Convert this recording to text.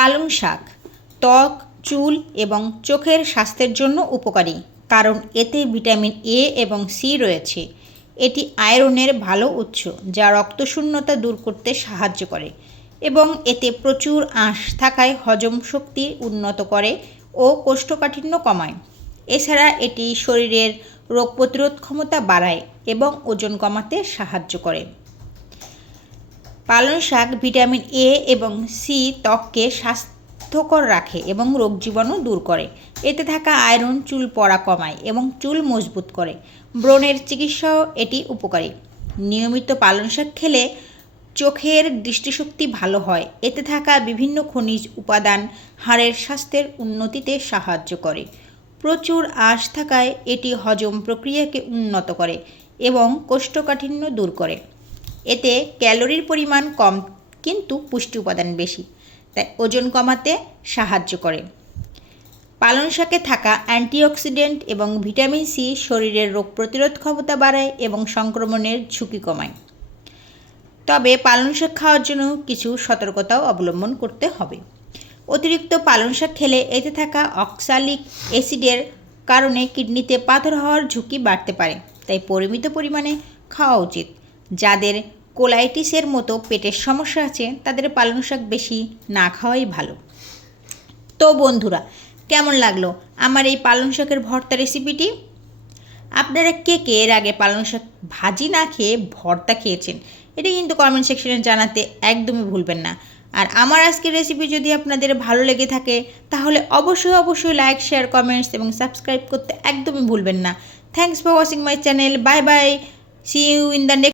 পালং শাক, ত্বক, চুল এবং চোখের স্বাস্থ্যের জন্য উপকারী, কারণ এতে ভিটামিন এ এবং সি রয়েছে। এটি আয়রনের ভালো উৎস, যা রক্তশূন্যতা দূর করতে সাহায্য করে এবং এতে প্রচুর আঁশ থাকায় হজম শক্তি উন্নত করে ও কোষ্ঠকাঠিন্য কমায়। এছাড়া এটি শরীরের রোগ প্রতিরোধ ক্ষমতা বাড়ায় এবং ওজন কমাতে সাহায্য করে। পালং শাক, ভিটামিন এ এবং সি ত্বককে স্বাস্থ্যকর রাখে এবং রোগ জীবাণু দূর করে। এতে থাকা আয়রন চুল পড়া কমায় এবং চুল মজবুত করে। ব্রণের চিকিৎসাও এটি উপকারী। নিয়মিত পালং শাক খেলে চোখের দৃষ্টিশক্তি ভালো হয়। এতে থাকা বিভিন্ন খনিজ উপাদান হাড়ের স্বাস্থ্যের উন্নতিতে সাহায্য করে। প্রচুর আঁশ থাকায় এটি হজম প্রক্রিয়াকে উন্নত করে এবং কোষ্ঠকাঠিন্য দূর করে। এতে ক্যালোরির পরিমাণ কম কিন্তু পুষ্টি উপাদান বেশি, তাই ওজন কমাতে সাহায্য করে। পালং শাকে থাকা অ্যান্টিঅক্সিডেন্ট এবং ভিটামিন সি শরীরের রোগ প্রতিরোধ ক্ষমতা বাড়ায় এবং সংক্রমণের ঝুঁকি কমায়। তবে পালং শাক খাওয়ার জন্য কিছু সতর্কতাও অবলম্বন করতে হবে। অতিরিক্ত পালং শাক খেলে এতে থাকা অক্সালিক অ্যাসিডের কারণে কিডনিতে পাথর হওয়ার ঝুঁকি বাড়তে পারে, তাই পরিমিত পরিমাণে খাওয়া উচিত। যাদের কোলাইটিসের মতো পেটের সমস্যা আছে, তাদের পালং শাক বেশি না খাওয়াই ভালো। তো বন্ধুরা, কেমন লাগল আমার এই পালং শাকের ভর্তা রেসিপিটি? আপনারা কে কে এর আগে পালং শাক ভাজি না খেয়ে ভর্তা খেয়েছেন, এটা কিন্তু কমেন্ট সেকশনে জানাতে একদমই ভুলবেন না। আর আমার আজকের রেসিপি যদি আপনাদের ভালো লেগে থাকে, তাহলে অবশ্যই অবশ্যই লাইক শেয়ার কমেন্টস এবং সাবস্ক্রাইব করতে একদমই ভুলবেন না। Thanks for watching my channel bye bye see you in the next